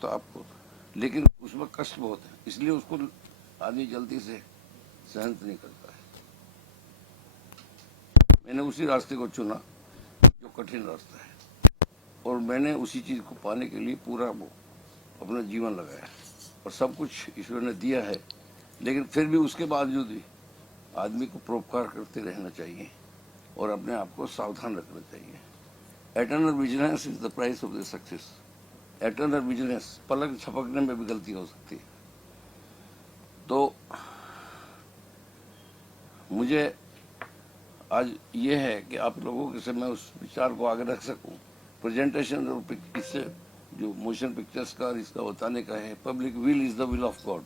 होता आपको, लेकिन उसमें कष्ट बहुत है, इसलिए उसको आदमी जल्दी से सहन नहीं करता है। मैंने उसी रास्ते को चुना जो कठिन रास्ता है, और मैंने उसी चीज को पाने के लिए पूरा वो अपना जीवन लगाया, और सब कुछ ईश्वर ने दिया है। लेकिन फिर भी उसके बावजूद भी आदमी को परोपकार करते रहना चाहिए और अपने आप को सावधान रखना चाहिए। Eternal vigilance is the price of the success. Eternal vigilance, पलक झपकने में भी गलती हो सकती है। तो मुझे आज ये है कि आप लोगों के से मैं उस विचार को आगे रख सकूं। प्रेजेंटेशन और इससे जो मोशन पिक्चर्स का इसका बताने का है, public will is the will of God.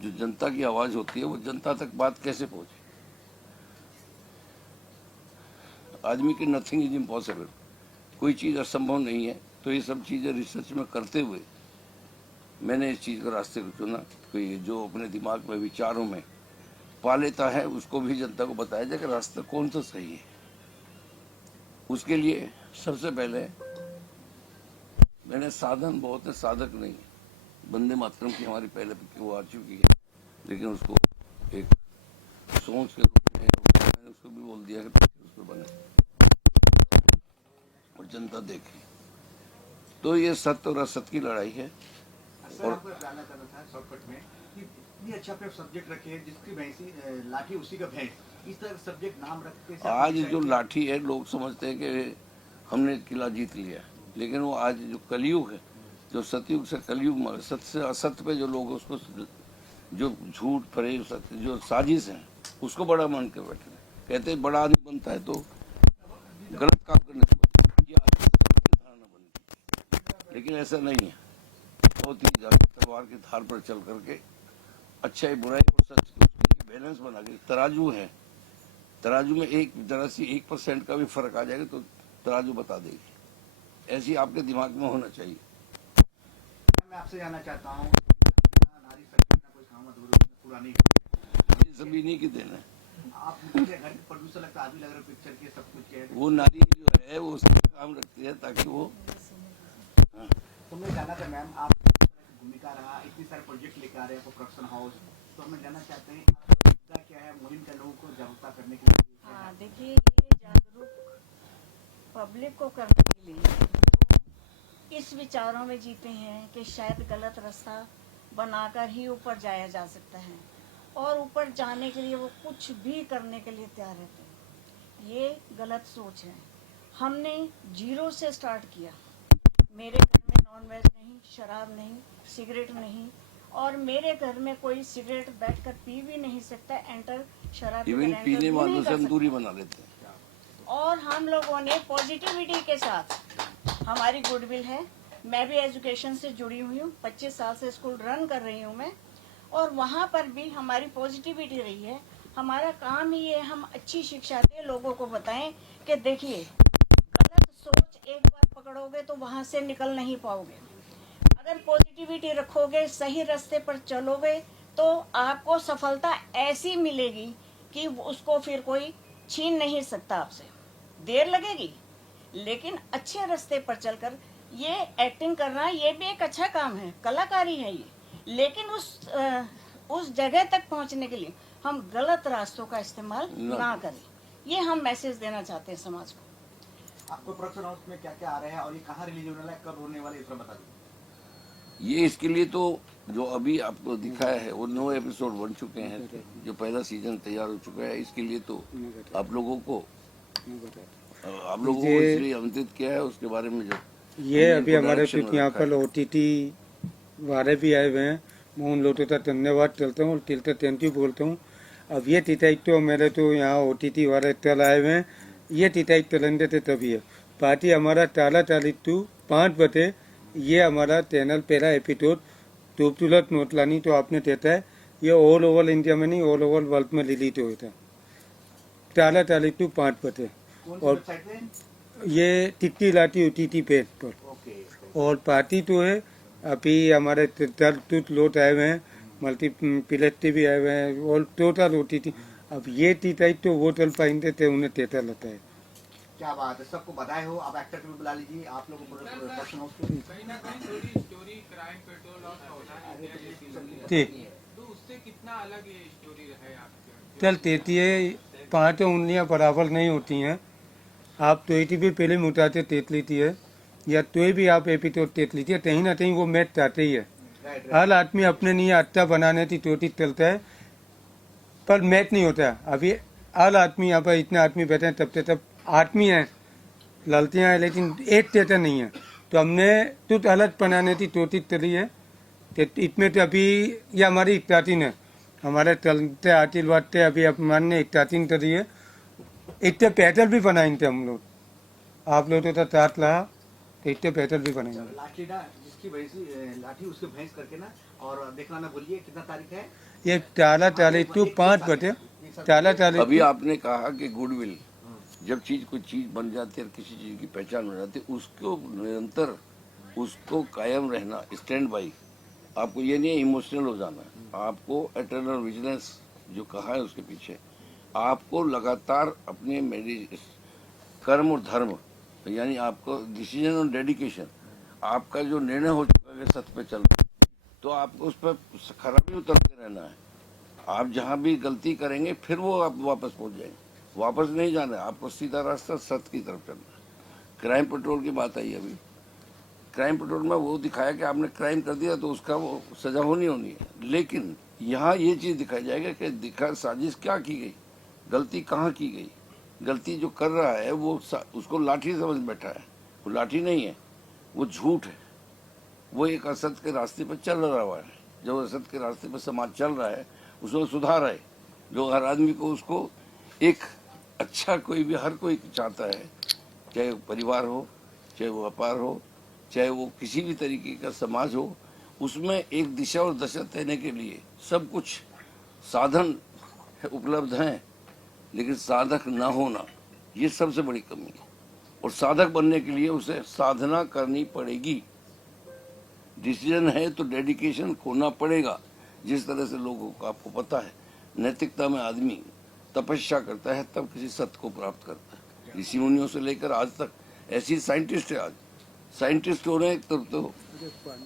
जो जनता की आवाज होती है वो जनता तक बात कैसे पहुंचे। आदमी की नथिंग इज इम्पॉसिबल, कोई चीज असंभव नहीं है। तो ये सब चीजें रिसर्च में करते हुए मैंने इस चीज के रास्ते को चुना कि जो अपने दिमाग में विचारों में पा लेता है उसको भी जनता को बताया जाए कि रास्ता कौन सा सही है। उसके लिए सबसे पहले मैंने साधन बहुत है, साधक नहीं। वंदे मातरम की हमारी पहले वो आ चुकी है, लेकिन उसको एक सोच के रूप में मैंने उसको भी बोल दिया कि उसको बने और जनता देखे। तो ये सत्य और असत्य की लड़ाई है। और आपको जानना चाहता था शॉर्टकट में कि इतनी अच्छा पे सब्जेक्ट रखे जिसकी भैंसी लाठी उसी का भैंस, इस तरह सब्जेक्ट नाम रखते हैं। आज जो लाठी है लोग समझते हैं कि हमने किला जीत लिया, लेकिन वो आज जो कलयुग है, जो सतयुग से कलयुग, सत्य से असत्य पे जो लोग उसको जो झूठ फरेब सत्य जो साजिश है उसको बड़ा मान के बैठे कहते हैं बड़ा आदमी बनता है तो गलत काम करने से ये धारणा बनती। लेकिन ऐसा नहीं है। बहुत ही तलवार की धार पर चल करके अच्छाई बुराई और सच की बैलेंस बना के तराजू है, तराजू में एक जरा सी 1% का भी फर्क आ जाएगा तो तराजू बता देगी। ऐसी आपके दिमाग में होना चाहिए। मैं आपसे जानना चाहता हूँ, नारी शक्ति कोई पुरानी ये सभी नहीं की देना है। आप घर के प्रोड्यूसर लगता आदमी लग रहे पिक्चर के सब कुछ के, वो नारी जो है वो उसका काम रखती है ताकि वो तो मैं जानना था मैम, आप भूमिका रहा, इतने सारे प्रोजेक्ट लेकर आ रहे हैं प्रोडक्शन हाउस, तो हम जानना चाहते हैं आपका क्या है मुहिम का लोगों को जागरूकता करने के लिए? हाँ देखिए, ये जागरूक पब्लिक को करने के लिए तो इस विचारों में जीते हैं कि शायद गलत रास्ता बनाकर ही ऊपर जाया जा सकता है, और ऊपर जाने के लिए वो कुछ भी करने के लिए तैयार रहते हैं। ये गलत सोच है। हमने 0 से स्टार्ट किया। मेरे घर में नॉन वेज नहीं, शराब नहीं, सिगरेट नहीं, और मेरे घर में कोई सिगरेट बैठकर पी भी नहीं सकता, एंटर शराब इवन पीने वालों से हम दूरी बना लेते हैं। और हम लोगों ने पॉजिटिविटी के साथ, हमारी गुडविल है। मैं भी एजुकेशन से जुड़ी हुई हूँ, 25 साल से स्कूल रन कर रही हूँ मैं, और वहाँ पर भी हमारी पॉजिटिविटी रही है। हमारा काम ही है, हम अच्छी शिक्षा दें, लोगों को बताएं कि देखिए गलत सोच एक बार पकड़ोगे तो वहाँ से निकल नहीं पाओगे। अगर पॉजिटिविटी रखोगे, सही रास्ते पर चलोगे, तो आपको सफलता ऐसी मिलेगी कि उसको फिर कोई छीन नहीं सकता आपसे। देर लगेगी, लेकिन अच्छे रास्ते पर चलकर, ये एक्टिंग करना ये भी एक अच्छा काम है, कलाकारी है ये, लेकिन उस जगह तक पहुंचने के लिए हम गलत रास्तों का इस्तेमाल ना करें। ये हम मैसेज देना चाहते हैं समाज को। आपको प्रोडक्शन हाउस में क्या क्या आ रहा है और ये कहाँ रिलीज होने वाला है, कब होने वाला है, इतना बता दीजिए। ये इसके लिए तो जो अभी आपको दिखाया है वो 9 एपिसोड बन चुके हैं, जो पहला सीजन तैयार हो चुका है। इसके लिए तो आप लोगों को इसलिए आमंत्रित किया है, उसके बारे में जो ये अभी हमारे यहाँ पर OTT वाले भी आए हुए हैं, मैं उन लोगों का धन्यवाद करता हूँ और तिलते थैंक यू बोलता हूँ। अब ये टिटाइट तो मेरे तो यहाँ OTT वाले तल आए हुए हैं, ये टिटाइट तलेंगे थे तभी है पार्टी हमारा टाला टाली 5 बजे, ये हमारा चैनल पहला एपिसोड टूबतुलत नोटलानी तो आपने देता है, ये ऑल ओवर इंडिया में नहीं ऑल ओवर वर्ल्ड में रिलीज हुआ था टाला टाली 5 बजे। और ये टिट्टी लाटी OTT पेज पर, और पार्टी तो है अभी हमारे टूट लोट आए हुए हैं, मल्टीप्लेक्स भी आए हुए हैं और टोटल OTT। अब ये टिटाइट तो वो चल पाएंगे थे उन्हें तेता लगता है। क्या बात है, सबको बधाई हो। आप एक्टर को भी बुला लीजिए, आप लोगों को प्रोडक्शन हाउस के कहीं ना कहीं थोड़ी स्टोरी क्राइम पेट्रोल और सावधान इंडिया जैसी लगी है। ठीक तो उससे कितना अलग ये स्टोरी है आपकी? चल देती है, पांचों उंगलियां बराबर नहीं होती हैं। आप तो भी फिल्म उठाते तेत लेती है, या तो भी आप एपिसोड तेत लीजिए, कहीं ना कहीं वो मैच चाहते ही है। राइट हर आदमी अपने लिए अच्छा बनाने की चोटी चलता है, पर मैच नहीं होता। अभी हर आदमी यहाँ पर इतने आदमी बैठे हैं, तब से तब आदमी हैं, लड़तियाँ हैं, लेकिन एक जैसा नहीं है। तो हमने कुछ अलग बनाने की कोशिश करी है। तो इसमें तो अभी ये हमारी स्टार्टिंग है, हमारे चलते आशीर्वाद थे, अभी अपमान ने स्टार्टिंग करी है। इतने पैदल भी बनाए थे हम लोग, आप लोग तो साथ रहा, तो इतने पैदल भी बनाएंगे। लाठी ना जिसकी भैंसी लाठी उसकी भैंस करके ना, और देखना ना भूलिए कितना तारीख है। ये 4:40 to 5 बजे, 4:40 अभी आपने कहा कि गुडविल, जब चीज कोई चीज बन जाती है, किसी चीज की पहचान हो जाती है, उसको निरंतर उसको कायम रहना, स्टैंड बाई। आपको ये नहीं इमोशनल हो जाना है, आपको एटर्नल विजिलेंस जो कहा है उसके पीछे आपको लगातार अपने कर्म और धर्म, यानी आपको डिसीजन और डेडिकेशन, आपका जो निर्णय हो चुका है सत्य पे चल रहा है, तो आपको उस पर खराबी उतरते रहना है। आप जहाँ भी गलती करेंगे फिर वो आप वापस पहुंच जाएंगे, वापस नहीं जाना है, आपको सीधा रास्ता सत्य की तरफ चलना है। क्राइम पेट्रोल की बात आई अभी, क्राइम पेट्रोल में वो दिखाया कि आपने क्राइम कर दिया तो उसका वो सजा होनी है, लेकिन यहाँ ये चीज दिखाई जाएगा कि साजिश क्या की गई, गलती कहाँ की गई। गलती जो कर रहा है वो उसको लाठी समझ बैठा है, वो लाठी नहीं है, वो झूठ है, वो एक असत्य के रास्ते पर चल रहा है। जो असत्य के रास्ते पर समाज चल रहा है उसमें सुधार है, जो हर आदमी को उसको एक अच्छा, कोई भी हर कोई चाहता है, चाहे वो परिवार हो, चाहे वो व्यापार हो, चाहे वो किसी भी तरीके का समाज हो, उसमें एक दिशा और दशा देने के लिए सब कुछ साधन उपलब्ध हैं, लेकिन साधक न होना ये सबसे बड़ी कमी है। और साधक बनने के लिए उसे साधना करनी पड़ेगी। डिसीजन है तो डेडिकेशन खोना पड़ेगा। जिस तरह से लोगों को आपको पता है, नैतिकता में आदमी तपस्या करता है तब किसी सत्य को प्राप्त करता है। ऋषि मुनियों से लेकर आज तक ऐसी साइंटिस्ट है, आज साइंटिस्ट हो रहे हैं, तब तो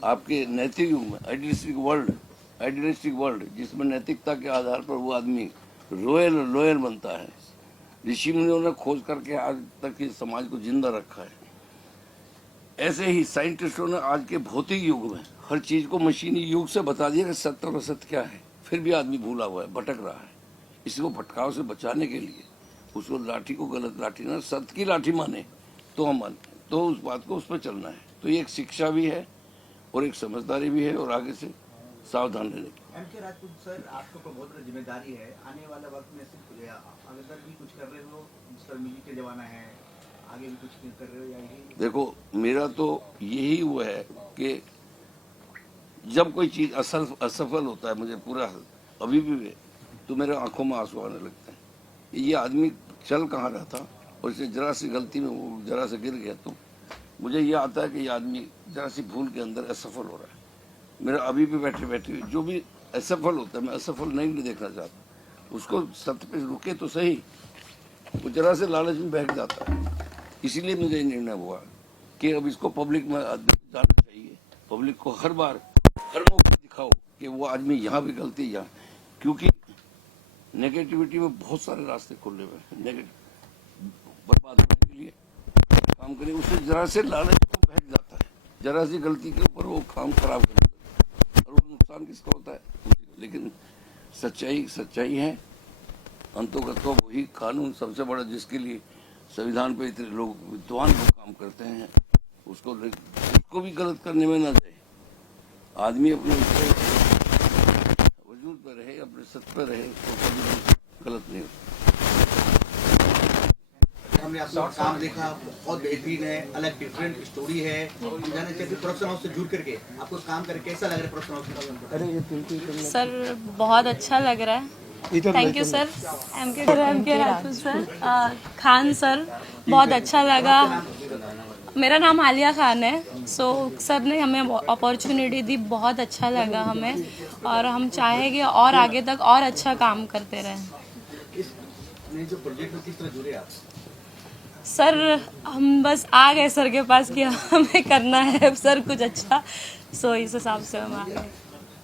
आपके नैतिक युग में आइडियलिस्टिक वर्ल्ड जिसमें नैतिकता के आधार पर वो आदमी लॉयर बनता है। ऋषि मुनियों ने खोज करके आज तक इस समाज को जिंदा रखा है। ऐसे ही साइंटिस्टों ने आज के भौतिक युग में हर चीज को मशीनी युग से बता दिया कि सत्य और असत्य क्या है, फिर भी आदमी भूला हुआ है, भटक रहा है। इसको भटकाव से बचाने के लिए उसको लाठी को गलत लाठी ना सत्य की लाठी माने तो हम माने, तो उस बात को उस पर चलना है। तो ये एक शिक्षा भी है और एक समझदारी भी है, और आगे से सावधान रहने की। एमके राजपूत सर, आपको तो बहुत बड़ी जिम्मेदारी है। आने वाला वक्त में सिर्फ अगर भी कुछ कर रहे हो, सर म्यूजिक का जमाना है, आगे भी कुछ कर रहे हो या यही? देखो, मेरा तो यही वो है कि जब कोई चीज असफल होता है, मुझे पूरा अभी भी तो मेरे आंखों में आंसू आने लगते हैं। ये आदमी चल कहाँ रहा था और इसे जरा सी गलती में वो जरा से गिर गया, तो मुझे ये आता है कि ये आदमी जरा सी भूल के अंदर असफल हो रहा है। मेरा अभी भी बैठे बैठे जो भी असफल होता है, मैं असफल नहीं देखना चाहता, उसको सत्य पे रुके तो सही, वो जरा से लालच में बैठ जाता है। इसीलिए मुझे ये निर्णय हुआ कि अब इसको पब्लिक में जाना चाहिए, पब्लिक को हर बार हर मौके दिखाओ कि वो आदमी यहाँ भी गलती यहाँ, क्योंकि नेगेटिविटी में बहुत सारे रास्ते खुले हुए हैं। नेगेटिव बर्बाद होने के लिए काम करें, उससे जरा से लालच को बैठ जाता है, जरा सी गलती के ऊपर वो काम खराब कर देता है, और वो नुकसान किसका होता है। लेकिन सच्चाई है, अंतोगत्वा वही कानून सबसे बड़ा, जिसके लिए संविधान पे इतने लोग विद्वान लोग काम करते हैं, उसको भी गलत करने में न जाए। आदमी अपने वजूद पर रहे, अपने सत्य पर रहे, तो कभी गलत नहीं होता। हमने आपका काम देखा, बहुत बेहतरीन है, अलग डिफरेंट स्टोरी है। जाना चाहते प्रोडक्शन हाउस से जुड़ करके आपको काम करके कैसा लग रहा है? प्रोडक्शन हाउस सर बहुत अच्छा लग रहा है, thank you sir. MK Rajput sir, Khan sir, बहुत अच्छा लगा। मेरा नाम आलिया खान है। सर ने हमें अपॉर्चुनिटी दी, बहुत अच्छा लगा हमें, और हम चाहेंगे और आगे तक और अच्छा काम करते रहें। जो प्रोजेक्ट में किस तरह जुड़े आप? सर हम बस आ गए सर के पास कि हमें करना है सर कुछ अच्छा, सो इस हिसाब से हम आ गए।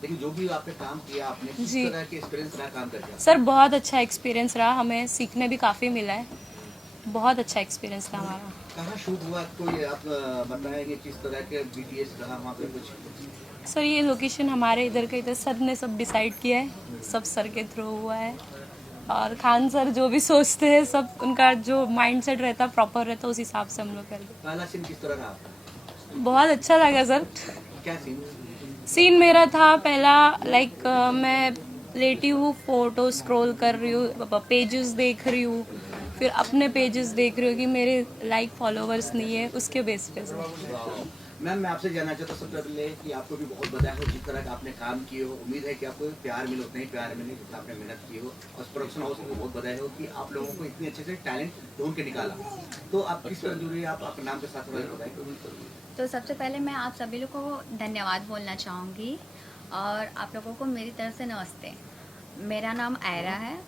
लेकिन जो भी आपने काम किया, आपने किस जी। तरह के एक्सपीरियंस रहा काम करके? सर बहुत अच्छा एक्सपीरियंस रहा, हमें सीखने भी काफ़ी मिला है, बहुत अच्छा एक्सपीरियंस था हमारा। कहाँ शूट हुआ, कोई आप बताएंगे किस तरह के बीटीएस रहा वहाँ पे कुछ? सर ये लोकेशन हमारे इधर का इधर सर ने सब डिसाइड किया है, सब सर के थ्रू हुआ है, और खान सर जो भी सोचते हैं सब उनका जो माइंडसेट रहता है प्रॉपर रहता है, उस हिसाब से हम लोग करते पहला सीन किस तरह रहा आपका? हैं। बहुत अच्छा लगा सर। क्या सीन? सीन मेरा था पहला लाइक मैं लेटी हूँ, फोटो स्क्रॉल कर रही हूँ, पेजेस देख रही हूँ, फिर अपने पेजेस देख रही हूँ कि मेरे लाइक फॉलोवर्स नहीं है, उसके बेस पे सर। मैम मैं आपसे जानना चाहता हूँ सबसे पहले कि आपको भी बहुत बधाई हो जिस तरह का आपने काम किए हो। उम्मीद है कि आपको प्यार मिले, उतना ही प्यार मिले जितना आपने मेहनत की हो, और प्रोडक्शन हाउस को भी बहुत बधाई हो कि आप लोगों को इतने अच्छे से टैलेंट ढूंढ के निकाला। तो आप किस तरह जुड़ी, आप अपने नाम के साथ बताएं। तो सबसे पहले मैं आप सभी लोगों को धन्यवाद बोलना चाहूँगी, और आप लोगों को मेरी तरफ से नमस्ते। मेरा नाम आयरा है,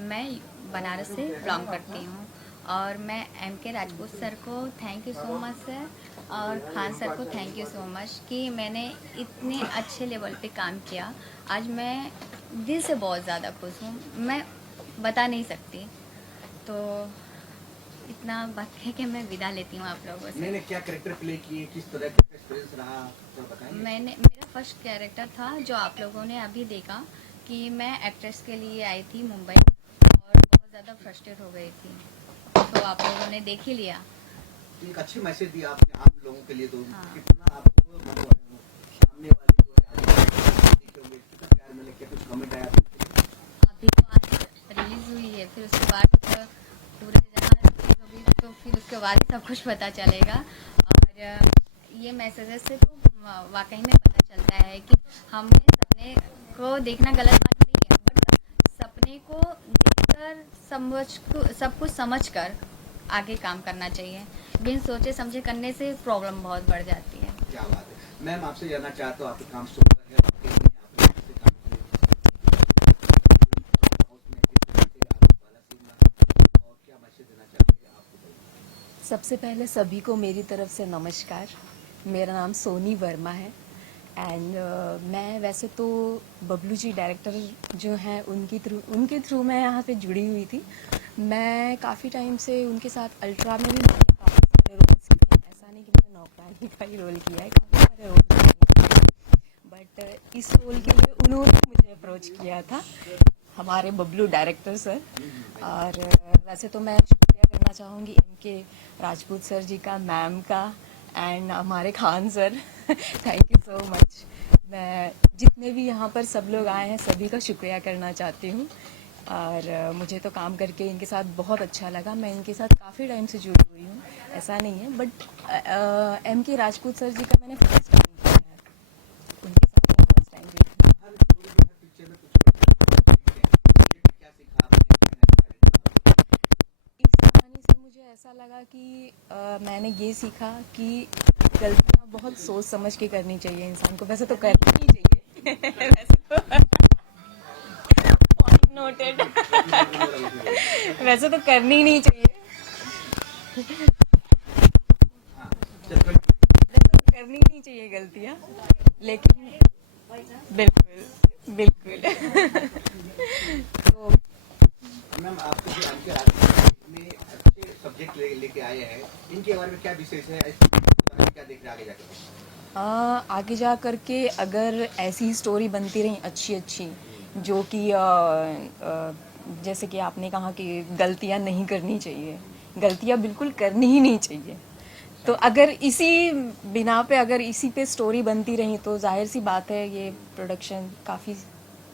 मैं बनारस से बिलोंग करती हूँ, और मैं MK राजपूत सर को thank you so much sir, और खान सर को थैंक यू सो मच कि मैंने इतने अच्छे लेवल पे काम किया। आज मैं दिल से बहुत ज़्यादा खुश हूँ, मैं बता नहीं सकती। तो इतना बात है कि मैं विदा लेती हूँ आप लोगों से। मैंने क्या कैरेक्टर प्ले किए, किस तरह का एक्सपीरियंस रहा, तो बताएंगे। मेरा फर्स्ट कैरेक्टर था जो आप लोगों ने अभी देखा कि मैं एक्ट्रेस के लिए आई थी मुंबई, और बहुत ज़्यादा फ्रस्ट्रेट हो गई थी, तो आप लोगों ने देख ही लिया। एक अच्छी मैसेज दिया आपने आम लोगों के लिए। तो हाँ। कितना आपको सामने वाले जो है कितना प्यार मिले, क्या कुछ कमेंट आया? अभी तो आज रिलीज हुई है, फिर उसके बाद पूरे जहाँ होगी तो फिर उसके बाद ही सब कुछ पता चलेगा। और ये मैसेजेस से तो वाकई में पता चलता है कि हमें सपने को देखना गलत बात नहीं है, बट सपने को देखकर सब कुछ समझकर आगे काम करना चाहिए। बिन सोचे समझे करने से प्रॉब्लम बहुत बढ़ जाती है। क्या बात है। मैम आपसे जानना चाहता हूँ, आपके काम सुंदर है, आपके लिए आपने कैसे काम किए, और क्या मैसेज देना चाहते हैं आपको? सबसे पहले सभी को मेरी तरफ से नमस्कार। मेरा नाम सोनी वर्मा है, एंड मैं वैसे तो बबलू जी डायरेक्टर जो हैं उनके थ्रू मैं यहाँ पे जुड़ी हुई थी। मैं काफ़ी टाइम से उनके साथ अल्ट्रा में भी मैंने काफ़ी सारे रोल्स किए हैं, ऐसा नहीं कि मैंने नौकरानी का ही रोल किया है, काफ़ी सारे रोल किए हैं। बट इस रोल के लिए उन्होंने मुझे अप्रोच किया था, हमारे बबलू डायरेक्टर सर। और वैसे तो मैं शुक्रिया करना चाहूँगी MK राजपूत सर जी का, मैम का, एंड हमारे Khan sir thank you so much. मैं जितने भी यहाँ पर सब लोग आए हैं सभी का शुक्रिया करना चाहती हूँ, और मुझे तो काम करके इनके साथ बहुत अच्छा लगा। मैं इनके साथ काफ़ी टाइम से जुड़ी हुई हूँ, ऐसा नहीं है, बट MK राजपूत सर जी का मैंने फर्स्ट टाइम किया है, उनके साथ मैं फर्स्ट टाइम जुड़ी हूँ। हर पिक्चर में कुछ क्या सीखा आपने? इस कहानी से मुझे ऐसा लगा कि मैंने ये सीखा कि गलतियाँ बहुत सोच समझ के करनी चाहिए इंसान को। वैसे तो करनी ही चाहिए वैसे तो पॉइंट नोटेड वैसे तो करनी ही नहीं चाहिए, वैसे तो करनी ही नहीं चाहिए गलतियाँ, लेकिन बिल्कुल बिल्कुल तो मैम आपके जो MK राजपूत में अच्छे सब्जेक्ट लेके आए हैं, इनके बारे में क्या विशेष है, क्या देख रहे हैं आगे जाकर? आगे जा कर के अगर ऐसी स्टोरी बनती रही अच्छी अच्छी, जो कि जैसे कि आपने कहा कि गलतियां नहीं करनी चाहिए, गलतियां बिल्कुल करनी ही नहीं चाहिए, तो अगर इसी बिना पे अगर इसी पे स्टोरी बनती रही तो जाहिर सी बात है ये प्रोडक्शन काफ़ी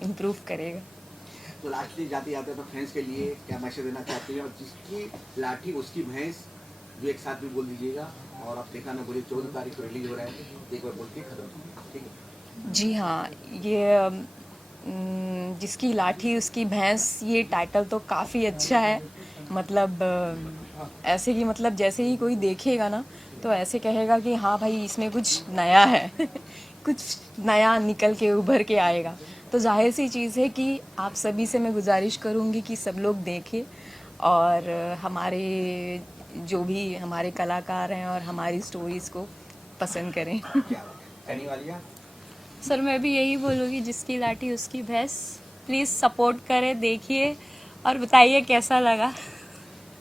इम्प्रूव करेगा। तो लास्टली जाते जाते तो फ्रेंड्स के लिए क्या मैसेज देना चाहते हैं, और जिसकी लाठी उसकी भैंस जो एक साथ भी बोल दीजिएगा, और आप देखा ना बोलिए 14 तारीख को रिलीज हो रहा है, एक बार बोल के खत्म, ठीक है? जी हाँ, ये जिसकी लाठी उसकी भैंस, ये टाइटल तो काफ़ी अच्छा है। मतलब ऐसे कि मतलब जैसे ही कोई देखेगा ना तो ऐसे कहेगा कि हाँ भाई इसमें कुछ नया है कुछ नया निकल के उभर के आएगा। तो जाहिर सी चीज़ है कि आप सभी से मैं गुजारिश करूँगी कि सब लोग देखें, और हमारे जो भी हमारे कलाकार हैं और हमारी स्टोरीज़ को पसंद करें। क्या कहने वाली है? सर मैं भी यही बोलूँगी, जिसकी लाठी उसकी भैंस। प्लीज़ सपोर्ट करें, देखिए और बताइए कैसा लगा।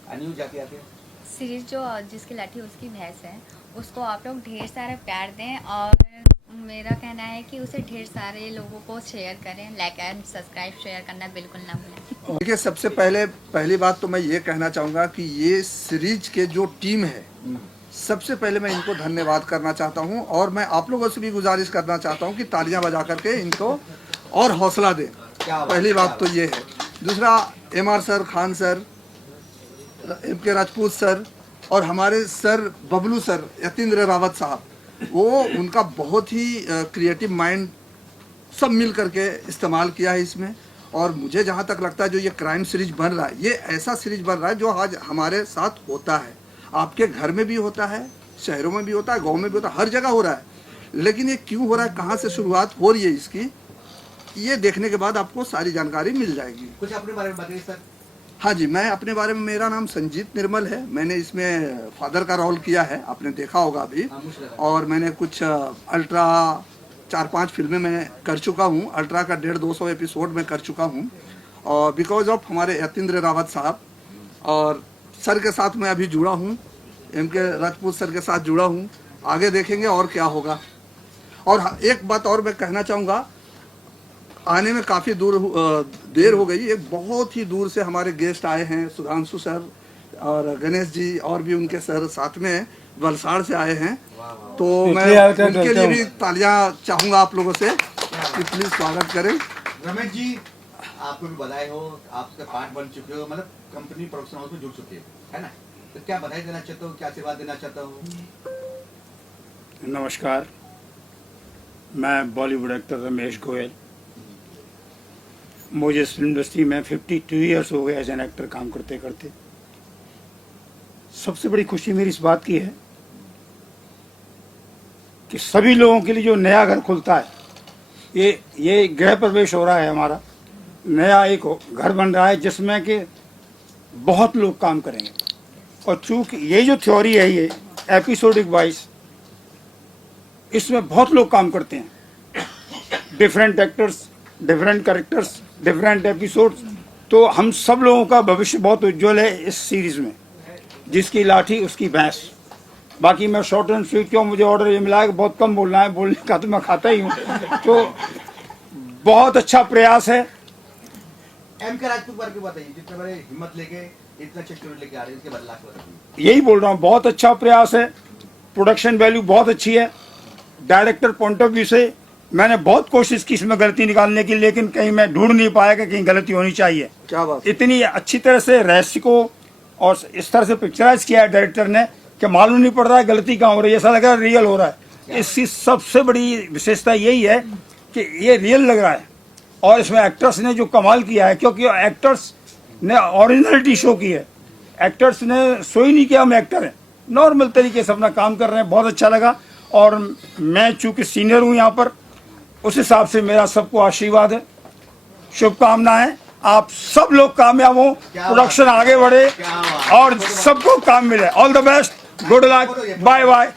अन्यू जाती आती है। सीरीज जो जिसकी लाठी उसकी भैंस है, उसको आप लोग ढेर सारा प्यार दें और मेरा कहना है कि उसे ढेर सारे लोगों को शेयर करें। लाइक एंड सब्सक्राइब शेयर करना बिल्कुल ना भूलें। देखिए, सबसे पहली बात तो मैं ये कहना चाहूँगा कि ये सीरीज के जो टीम है, सबसे पहले मैं इनको धन्यवाद करना चाहता हूँ और मैं आप लोगों से भी गुजारिश करना चाहता हूँ कि तालियां बजा करके इनको और हौसला दें। पहली बात तो ये है। दूसरा, MR sir, Khan sir, MK Rajput sir और हमारे सर बबलू सर, यतीन्द्र रावत साहब, वो उनका बहुत ही क्रिएटिव माइंड सब मिल करके इस्तेमाल किया है इसमें। और मुझे जहाँ तक लगता है जो ये क्राइम सीरीज बन रहा है, ये ऐसा सीरीज बन रहा है जो आज हमारे साथ होता है। आपके घर में भी होता है, शहरों में भी होता है, गांव में भी होता है, हर जगह हो रहा है। लेकिन ये क्यों हो रहा है, कहाँ से शुरुआत हो रही है इसकी, ये देखने के बाद आपको सारी जानकारी मिल जाएगी। कुछ अपने बारे में बताइए सर। हाँ जी, मैं अपने बारे में, मेरा नाम संजीत निर्मल है। मैंने इसमें फादर का रोल किया है, आपने देखा होगा अभी। और मैंने कुछ अल्ट्रा 4-5 फिल्में मैं कर चुका हूँ। अल्ट्रा का 150-200 एपिसोड में कर चुका हूँ और बिकॉज ऑफ हमारे यतीन्द्र रावत साहब और सर के साथ मैं अभी जुड़ा हूँ, MK राजपूत सर के साथ जुड़ा हूँ। आगे देखेंगे और क्या होगा। और एक बात और मैं कहना चाहूँगा, आने में काफ़ी देर हो गई। एक बहुत ही दूर से हमारे गेस्ट आए हैं, सुधांशु सर और गणेश जी और भी उनके सर साथ में वलसाड़ से आए हैं। तो मैं उनके लिए भी तालियां चाहूँगा आप लोगों से कि प्लीज़ स्वागत करें। रमेश जी, आपको भी बधाई हो, आप उसका पार्ट बन चुके हो, मतलब कंपनी प्रोडक्शन हाउस में जुड़ चुके हो, है ना? तो क्या बधाई देना चाहते हो, क्या आशीर्वाद देना चाहता हो? नमस्कार, मैं बॉलीवुड एक्टर रमेश गोयल। मुझे इस फिल्म इंडस्ट्री में 52 ईयर्स हो गए एज एन एक्टर काम करते करते। सबसे बड़ी खुशी मेरी इस बात की है कि सभी लोगों के लिए जो नया घर खुलता है, ये गृह प्रवेश हो रहा है, हमारा नया एक घर बन रहा है जिसमें कि बहुत लोग काम करेंगे। और चूंकि ये जो थ्योरी है, ये एपिसोडिक वाइज, इसमें बहुत लोग काम करते हैं, different actors, different characters, different episodes. तो हम सब लोगों का भविष्य बहुत उज्जवल है इस सीरीज में, जिसकी लाठी उसकी भैंस। बाकी मैं शॉर्ट एंड स्वीट, क्यों मुझे ऑर्डर ये मिला है कि बहुत कम बोलना है, बोलने का तो मैं खाता ही हूँ। तो बहुत अच्छा प्रयास है। MK राजपूत बारे में बताइए, जितने बड़े हिम्मत लेके इतना अच्छे स्टोरी लेके आ रहे हैं, इसके बदलाव बताइए। यही बोल रहा हूँ, बहुत अच्छा प्रयास है। प्रोडक्शन वैल्यू बहुत अच्छी है। डायरेक्टर पॉइंट ऑफ व्यू से मैंने बहुत कोशिश की इसमें गलती निकालने की, लेकिन कहीं मैं ढूंढ नहीं पाया कि कहीं गलती होनी चाहिए। क्या बात। इतनी अच्छी तरह से रहस्य को और इस तरह से पिक्चराइज किया है डायरेक्टर ने कि मालूम नहीं पड़ रहा है गलती कहाँ हो रही है, ऐसा लग रहा है रियल हो रहा है। इसकी सबसे बड़ी विशेषता यही है कि ये रियल लग रहा है। और इसमें एक्टर्स ने जो कमाल किया है, क्योंकि एक्टर्स ने ओरिजिनलिटी शो की है। एक्टर्स ने शो ही नहीं किया हम एक्टर हैं, नॉर्मल तरीके से अपना काम कर रहे हैं। बहुत अच्छा लगा। और मैं चूँकि सीनियर हूँ यहाँ पर, उस हिसाब से मेरा सबको आशीर्वाद है, शुभकामनाएं। आप सब लोग कामयाब हो, प्रोडक्शन आगे बढ़े और सबको काम मिले। All the best, good luck, bye bye.